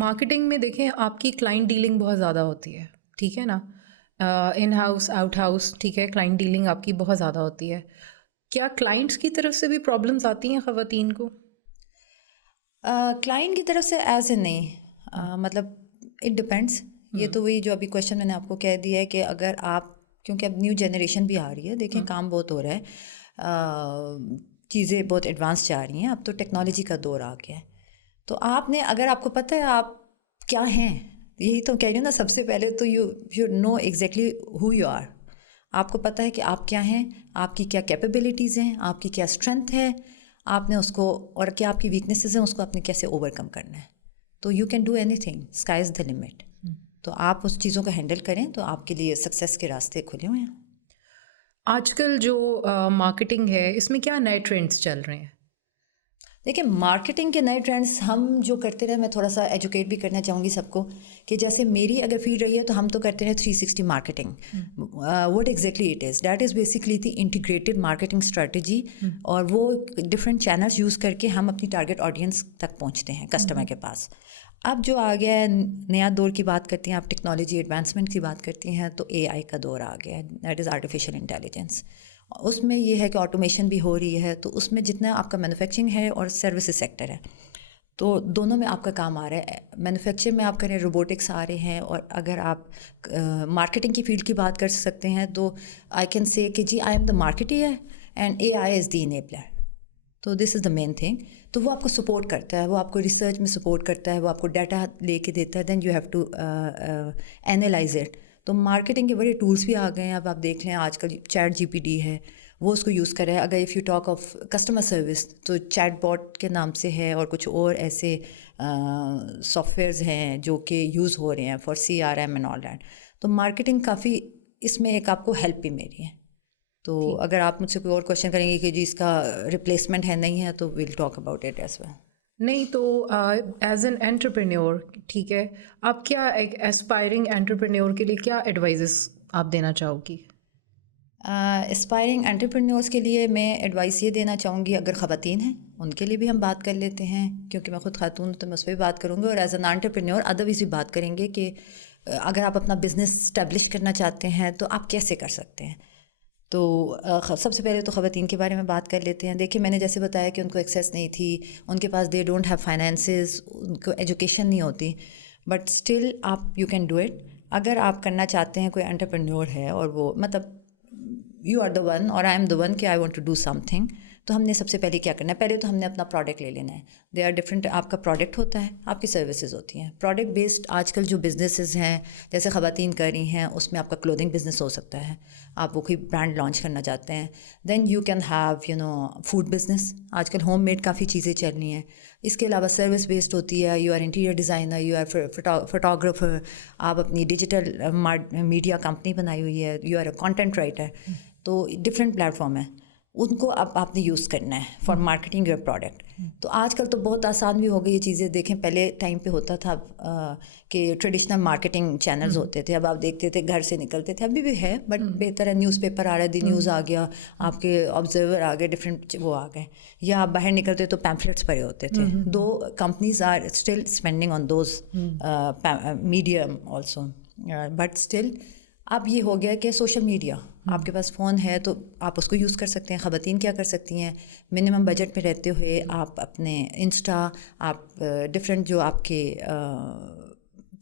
Marketing میں دیکھیں آپ کی کلائنٹ ڈیلنگ بہت زیادہ ہوتی ہے، ٹھیک ہے نا، ان ہاؤس آؤٹ ہاؤس، ٹھیک ہے، کلائنٹ ڈیلنگ آپ کی بہت زیادہ ہوتی ہے. کیا کلائنٹس کی طرف سے بھی پرابلمس آتی ہیں خواتین کو؟ کلائنٹ کی طرف سے ایز اے نہیں، مطلب اٹ ڈپینڈس. یہ تو وہی جو ابھی کویشچن میں نے آپ کو کہہ دیا ہے کہ اگر آپ، کیونکہ اب نیو جنریشن بھی آ رہی ہے، دیکھیں کام بہت ہو رہا ہے، چیزیں بہت ایڈوانس جا رہی ہیں، اب تو ٹیکنالوجی کا دور آ گیا ہے. تو آپ نے، اگر آپ کو پتہ ہے آپ کیا ہیں، یہی تو کہہ رہی ہوں نا، سب سے پہلے تو you know exactly who you are. آپ کو پتہ ہے کہ آپ کیا ہیں، آپ کی کیا کیپیبلٹیز ہیں، آپ کی کیا اسٹرینتھ ہے، آپ نے اس کو، اور کیا آپ کی ویکنیسز ہیں، اس کو آپ نے کیسے اوور کم کرنا ہے. تو you can do any thing, sky is the limit. تو آپ اس چیزوں کو ہینڈل کریں تو آپ کے لیے سکسیس کے راستے کھلے ہوئے ہیں. آج کل جو مارکیٹنگ ہے اس میں کیا نئے ٹرینڈس چل رہے ہیں؟ دیکھیں، مارکیٹنگ کے نئے ٹرینڈس ہم جو کرتے رہے، میں تھوڑا سا ایجوکیٹ بھی کرنا چاہوں گی سب کو، کہ جیسے میری اگر فیلڈ رہی ہے تو ہم تو کرتے ہیں 360 marketing. What exactly it is, that is basically the integrated marketing strategy, اور وہ ڈفرینٹ چینلس یوز کر کے ہم اپنی ٹارگیٹ آڈینس تک پہنچتے ہیں، کسٹمر کے پاس. اب جو آ گیا ہے نیا دور کی بات کرتی ہیں آپ، ٹیکنالوجی ایڈوانسمنٹ کی بات کرتی ہیں، تو اے آئی کا دور آ گیا ہے، دیٹ از آرٹیفیشیل انٹیلیجنس. اس میں یہ ہے کہ آٹومیشن بھی ہو رہی ہے، تو اس میں جتنا آپ کا مینوفیکچرنگ ہے اور سروسز سیکٹر ہے، تو دونوں میں آپ کا کام آ رہا ہے. مینوفیکچر میں آپ کریں، روبوٹکس آ رہے ہیں، اور اگر آپ مارکیٹنگ کی فیلڈ کی بات کر سکتے ہیں تو آئی کین سے کہ جی I am the marketer and A I is the enabler. تو this is the main thing. تو وہ آپ کو سپورٹ کرتا ہے، وہ آپ کو ریسرچ میں سپورٹ کرتا ہے، وہ آپ کو ڈیٹا لے کے دیتا ہے، then you have to analyse it. تو مارکیٹنگ کے بڑے ٹولس بھی آ گئے ہیں. اب آپ دیکھ لیں آج کل چیٹ جی پی ٹی ہے، وہ اس کو یوز کرے. اگر if you talk of customer service تو چیٹ باٹ کے نام سے ہے، اور کچھ اور ایسے سافٹ ویئرز ہیں جو کہ یوز ہو رہے ہیں for C R M and all that. تو مارکیٹنگ کافی اس میں ایک آپ کو ہیلپ بھی میری ہے. تو اگر آپ مجھ سے کوئی اور کویشچن کریں گے کہ جی اس کا ریپلیسمنٹ ہے نہیں ہے، تو we'll talk about it as well. نہیں تو ایز این انٹرپرینیور، ٹھیک ہے، آپ کیا ایک ایسپائرنگ انٹرپرینیور کے لیے کیا ایڈوائزز آپ دینا چاہو گی؟ اسپائرنگ انٹرپرینیورس کے لیے میں ایڈوائس یہ دینا چاہوں گی، اگر خواتین ہیں ان کے لیے بھی ہم بات کر لیتے ہیں، کیونکہ میں خود خاتون ہوں تو میں اس پہ بھی بات کروں گی، اور ایز این انٹرپرینیور ادروائز بھی بات کریں گے کہ اگر آپ اپنا بزنس اسٹیبلش کرنا چاہتے ہیں تو آپ کیسے کر سکتے ہیں. تو سب سے پہلے تو خواتین کے بارے میں بات کر لیتے ہیں. دیکھیں، میں نے جیسے بتایا کہ ان کو ایکسیس نہیں تھی، ان کے پاس دے ڈونٹ ہیو فائنینسز، ان کو ایجوکیشن نہیں ہوتی، بٹ اسٹل آپ یو کین ڈو اٹ. اگر آپ کرنا چاہتے ہیں، کوئی انٹرپرینیور ہے اور وہ مطلب یو آر دا ون اور آئی ایم دا ون کہ I want to do something, تو ہم نے سب سے پہلے کیا کرنا ہے، پہلے تو ہم نے اپنا پروڈکٹ لے لینا ہے. دے آر ڈفرینٹ، آپ کا پروڈکٹ ہوتا ہے، آپ کی سروسز ہوتی ہیں. پروڈکٹ بیسڈ آج کل جو بزنسز ہیں، جیسے خواتین کر رہی ہیں، اس میں آپ کا کلودنگ بزنس ہو سکتا ہے، آپ وہ کوئی برانڈ لانچ کرنا چاہتے ہیں. Then you can have food business. آج کل ہوم میڈ کافی چیزیں چل رہی ہیں. اس کے علاوہ سروس بیسڈ ہوتی ہے، you are interior designer, you are photographer, آپ اپنی ڈیجیٹل میڈیا کمپنی بنائی ہوئی ہے، you are a content writer. تو ڈفرینٹ پلیٹ فارم ہیں، ان کو اب آپ نے یوز کرنا ہے فار مارکیٹنگ یور پروڈکٹ. تو آج کل تو بہت آسان بھی ہو گئی یہ چیزیں. دیکھیں، پہلے ٹائم پہ ہوتا تھا کہ ٹریڈیشنل مارکیٹنگ چینلز ہوتے تھے، اب آپ دیکھتے تھے گھر سے نکلتے تھے، ابھی بھی ہے بٹ بہتر ہے. نیوز پیپر آ رہا ہے، دی نیوز آ گیا، آپ کے آبزرور آ گئے، ڈفرینٹ وہ آ گئے، یا آپ باہر نکلتے تو پیمفلیٹس پڑے ہوتے تھے. دو companies are still spending on those medium also, but still اب یہ ہو گیا کہ سوشل میڈیا، آپ کے پاس فون ہے تو آپ اس کو یوز کر سکتے ہیں. خواتین کیا کر سکتی ہیں، منیمم بجٹ پہ رہتے ہوئے آپ اپنے انسٹا، آپ ڈفرینٹ جو آپ کے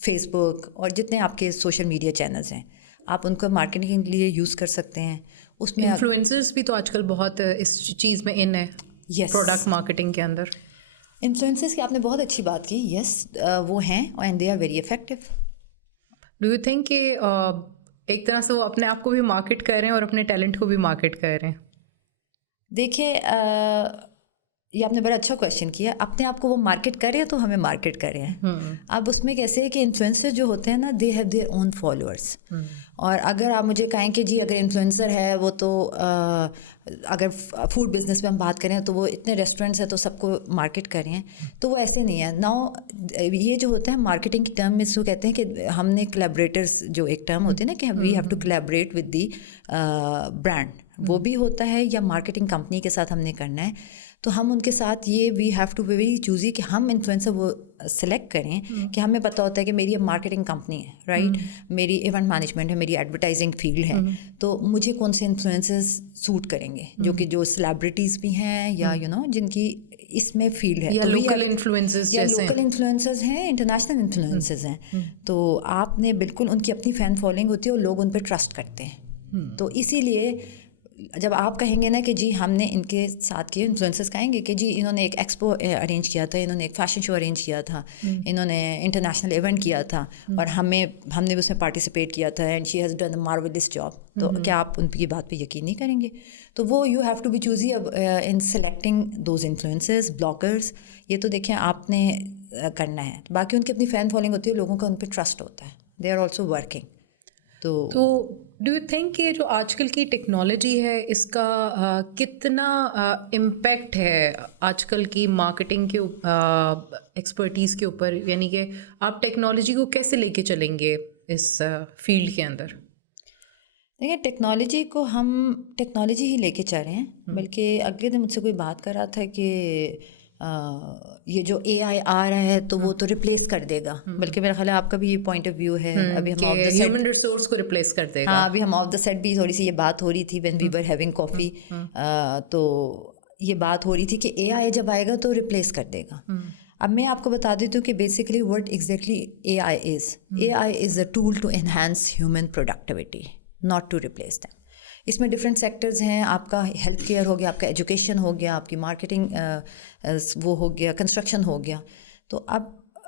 فیس بک اور جتنے آپ کے سوشل میڈیا چینلز ہیں، آپ ان کو مارکیٹنگ کے لیے یوز کر سکتے ہیں. اس میں انفلوئنسرز بھی تو آج کل بہت اس چیز میں ان ہے، پروڈکٹ مارکیٹنگ کے اندر. انفلوئنسرز کی آپ نے بہت اچھی بات کی، یس وہ ہیں and they are very effective. Do you think کہ ایک طرح سے وہ اپنے آپ کو بھی مارکیٹ کر رہے ہیں اور اپنے ٹیلنٹ کو بھی مارکیٹ کر رہے ہیں؟ دیکھیے، یہ آپ نے بڑا اچھا کویشچن کیا. اپنے آپ کو وہ مارکیٹ کر رہے ہیں تو ہمیں مارکیٹ کر رہے ہیں. اب اس میں کیسے ہے کہ انفلوئنسر جو ہوتے ہیں نا، they have their own followers. اور اگر آپ مجھے کہیں کہ جی اگر انفلوئنسر ہے وہ تو اگر فوڈ بزنس میں ہم بات کریں تو وہ اتنے ریسٹورینٹس ہیں تو سب کو مارکیٹ کر رہے ہیں، تو وہ ایسے نہیں ہے. ناؤ یہ جو ہوتا ہے مارکیٹنگ کی ٹرم میں اس کو کہتے ہیں کہ ہم نے کلیبریٹرس، جو ایک ٹرم ہوتی ہے نا کہ we have to collaborate with the brand, وہ بھی ہوتا ہے، یا مارکیٹنگ کمپنی کے ساتھ ہم نے کرنا ہے. تو ہم ان کے ساتھ یہ we have to be very choosy کہ ہم انفلوئنسر وہ سلیکٹ کریں کہ ہمیں پتہ ہوتا ہے کہ میری اب مارکیٹنگ کمپنی ہے رائٹ, میری ایونٹ مینجمنٹ ہے, میری ایڈورٹائزنگ فیلڈ ہے, تو مجھے کون سے انفلوئنسرز سوٹ کریں گے جو سیلیبریٹیز بھی ہیں یا جن کی اس میں فیلڈ ہے, یا لوکل انفلوئنسرز یا لوکل انفلوئنسرز ہیں, انٹرنیشنل انفلوئنسرز ہیں, تو آپ نے بالکل ان کی اپنی فین فالوئنگ ہوتی ہے اور لوگ ان پہ ٹرسٹ کرتے ہیں. تو اسی لیے جب آپ کہیں گے نا کہ جی ہم نے ان کے ساتھ کیے, انفلوئنسرز کہیں گے کہ جی انہوں نے ایک ایکسپو ارینج کیا تھا, انہوں نے ایک فیشن شو ارینج کیا تھا, انہوں نے انٹرنیشنل ایونٹ کیا تھا اور ہم نے اس میں پارٹیسپیٹ کیا تھا and she has done a marvels job, تو کیا آپ ان کی بات پہ یقین نہیں کریں گے؟ تو وہ you have to be choosy in selecting those influencers, bloggers. یہ تو دیکھیں آپ نے کرنا ہے, باقی ان کی اپنی فین فالوئنگ ہوتی ہے, لوگوں کا ان پہ ٹرسٹ ہوتا ہے, دے آر آلسو ورکنگ. تو ڈو یو تھنک کہ جو آج کل کی ٹیکنالوجی ہے اس کا کتنا امپیکٹ ہے آج کل کی مارکیٹنگ کے ایکسپرٹیز کے اوپر, یعنی کہ آپ ٹیکنالوجی کو کیسے لے کے چلیں گے اس فیلڈ کے اندر؟ دیکھیں ٹیکنالوجی کو ہم ٹیکنالوجی ہی لے کے چل رہے ہیں, بلکہ اگلے دن مجھ سے کوئی بات کر رہا تھا کہ یہ جو اے آئی آ رہا ہے تو وہ تو ریپلیس کر دے گا, بلکہ میرا خیال ہے آپ کا بھی یہ پوائنٹ آف ویو ہے. ابھی ہم of the set human resource کو ریپلیس کر دے گا. ہاں, ابھی ہم آف دا سیٹ بھی تھوڑی سی یہ بات ہو رہی تھی وین وی ور ہیونگ کافی, تو یہ بات ہو رہی تھی کہ اے آئی جب آئے گا تو ریپلیس کر دے گا. اب میں آپ کو بتا دیتی ہوں کہ basically what exactly A I is a tool to enhance human productivity, not to replace them. اس میں ڈفرینٹ سیکٹرز ہیں, آپ کا ہیلتھ کیئر ہو گیا, آپ کا ایجوکیشن ہو گیا, آپ کی مارکیٹنگ وہ ہو گیا, کنسٹرکشن ہو گیا. تو اب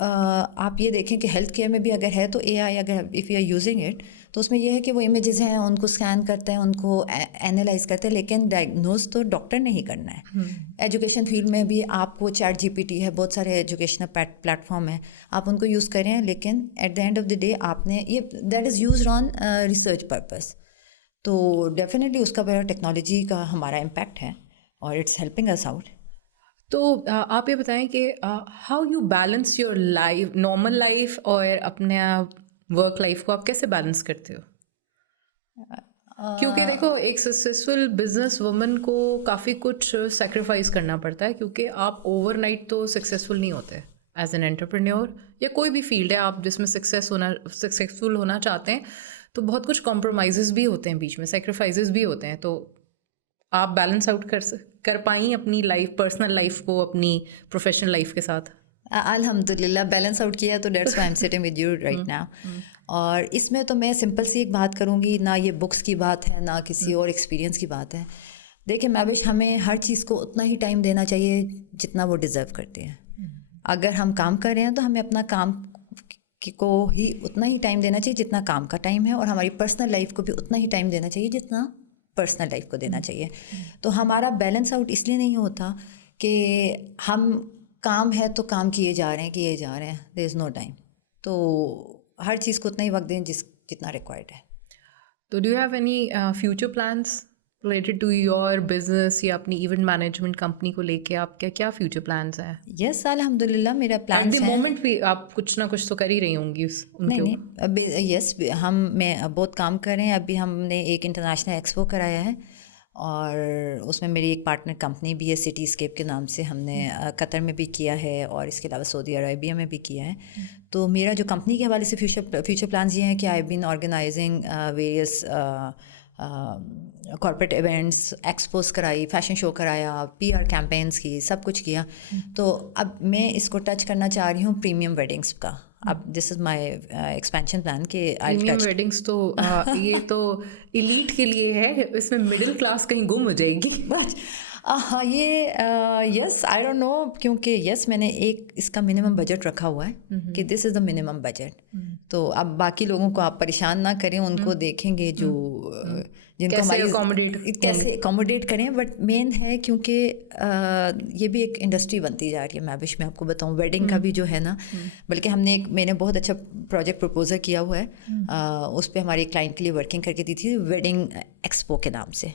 آپ یہ دیکھیں کہ ہیلتھ کیئر میں بھی اگر ہے تو اے آئی اگر if you are using it تو اس میں یہ ہے کہ وہ امیجز ہیں ان کو اسکین کرتے ہیں, ان کو اینالائز کرتے ہیں, لیکن ڈائگنوز تو ڈاکٹر نے ہی کرنا ہے. ایجوکیشن فیلڈ میں بھی آپ کو چیٹ جی پی ٹی ہے, بہت سارے ایجوکیشنل پلیٹ فارم ہیں, آپ ان کو یوز کریں, لیکن at the end of the day آپ نے یہ that is used on research purpose. تو ڈیفینیٹلی اس کا بڑا ٹیکنالوجی کا ہمارا امپیکٹ ہے اور اٹس ہیلپنگ اس آؤٹ. تو آپ یہ بتائیں کہ how you balance your life, normal life اور اپنے ورک لائف کو آپ کیسے بیلنس کرتے ہو؟ کیونکہ دیکھو ایک سکسیزفل بزنس وومن کو کافی کچھ سیکریفائز کرنا پڑتا ہے, کیونکہ آپ اوور نائٹ تو سکسیزفل نہیں ہوتے ایز این انٹرپرینیور, یا کوئی بھی فیلڈ ہے آپ جس میں سکسیزفل ہونا چاہتے ہیں تو بہت کچھ کمپرومائزز بھی ہوتے ہیں بیچ میں, سیکریفائزز بھی ہوتے ہیں. تو آپ بیلنس آؤٹ کر پائیں اپنی لائف, پرسنل لائف کو اپنی پروفیشنل لائف کے ساتھ؟ الحمد للہ بیلنس آؤٹ کیا, تو that's why I am sitting with you right now. اور اس میں تو میں سمپل سی ایک بات کروں گی, نہ یہ بکس کی بات ہے نہ کسی اور ایکسپیرینس کی بات ہے. دیکھیں محوش, ہمیں ہر چیز کو اتنا ہی ٹائم دینا چاہیے جتنا وہ ڈیزرو کرتے ہیں. اگر ہم کام کر رہے ہیں تو ہمیں اپنا کام کو ہی اتنا ہی ٹائم دینا چاہیے جتنا کام کا ٹائم ہے, اور ہماری پرسنل لائف کو بھی اتنا ہی ٹائم دینا چاہیے جتنا پرسنل لائف کو دینا چاہیے. تو ہمارا بیلنس آؤٹ اس لیے نہیں ہوتا کہ ہم کام ہے تو کام کیے جا رہے ہیں, دیر از نو ٹائم. تو ہر چیز کو اتنا ہی وقت دیں جتنا ریکوائرڈ ہے. تو do you have any future plans related to your business یا اپنی ایونٹ مینجمنٹ کمپنی کو لے کے آپ کیا فیوچر پلانس ہیں؟ یس الحمد للہ میرا پلانس ہے. مومنٹ بھی آپ کچھ نہ کچھ تو کر ہی رہی ہوں گی نہیں, یس میں بہت کام کر رہے ہیں. ابھی ہم نے ایک انٹرنیشنل ایکسپو کرایا ہے اور اس میں میری ایک پارٹنر کمپنی بھی ہے, سٹی اسکیپ کے نام سے. ہم نے قطر میں بھی کیا ہے اور اس کے علاوہ سعودی عربیہ میں بھی کیا ہے. تو میرا جو کمپنی کے حوالے سے فیوچر پلانز یہ ہیں کہ I been organizing various corporate events, expos کرائی, فیشن شو کرایا, پی آر کیمپینس کی, سب کچھ کیا. تو اب میں اس کو ٹچ کرنا چاہ رہی ہوں پریمیم ویڈنگس کا. اب دس از مائی ایکسپینشن پلان کہ پریمیم ویڈنگس تو یہ تو ایلیٹ کے لیے ہے, اس میں مڈل کلاس کہیں گم ہو جائے گی. ہاں یہ یس آئی ڈونٹ نو, کیونکہ یس میں نے ایک اس کا منیمم بجٹ رکھا ہوا ہے کہ دس از دا منیمم بجٹ. تو اب باقی لوگوں کو آپ پریشان نہ کریں, ان کو دیکھیں گے جو جن کو ہماری کیسے اکوموڈیٹ کریں. بٹ مین ہے کیونکہ یہ بھی ایک انڈسٹری بنتی جا رہی ہے. میں آپ کو بتاؤں ویڈنگ کا بھی جو ہے نا, بلکہ میں نے بہت اچھا پروجیکٹ پرپوزل کیا ہوا ہے. اس پہ ہماری کلائنٹ کے لیے ورکنگ کر کے دی تھی ویڈنگ ایکسپو کے نام سے.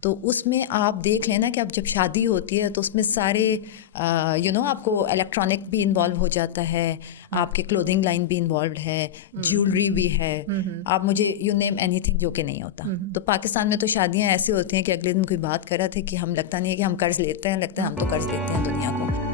تو اس میں آپ دیکھ لینا کہ اب جب شادی ہوتی ہے تو اس میں سارے آپ کو الیکٹرانک بھی انوالو ہو جاتا ہے, آپ کے کلودنگ لائن بھی انوالوڈ ہے, جیولری بھی ہے, آپ مجھے یو نیم اینی تھنگ جو کہ نہیں ہوتا. تو پاکستان میں تو شادیاں ایسی ہوتی ہیں کہ اگلے دن کوئی بات کر رہا تھا کہ ہم لگتا نہیں ہے کہ ہم قرض لیتے ہیں، لگتا ہے ہم تو قرض دیتے ہیں دنیا کو.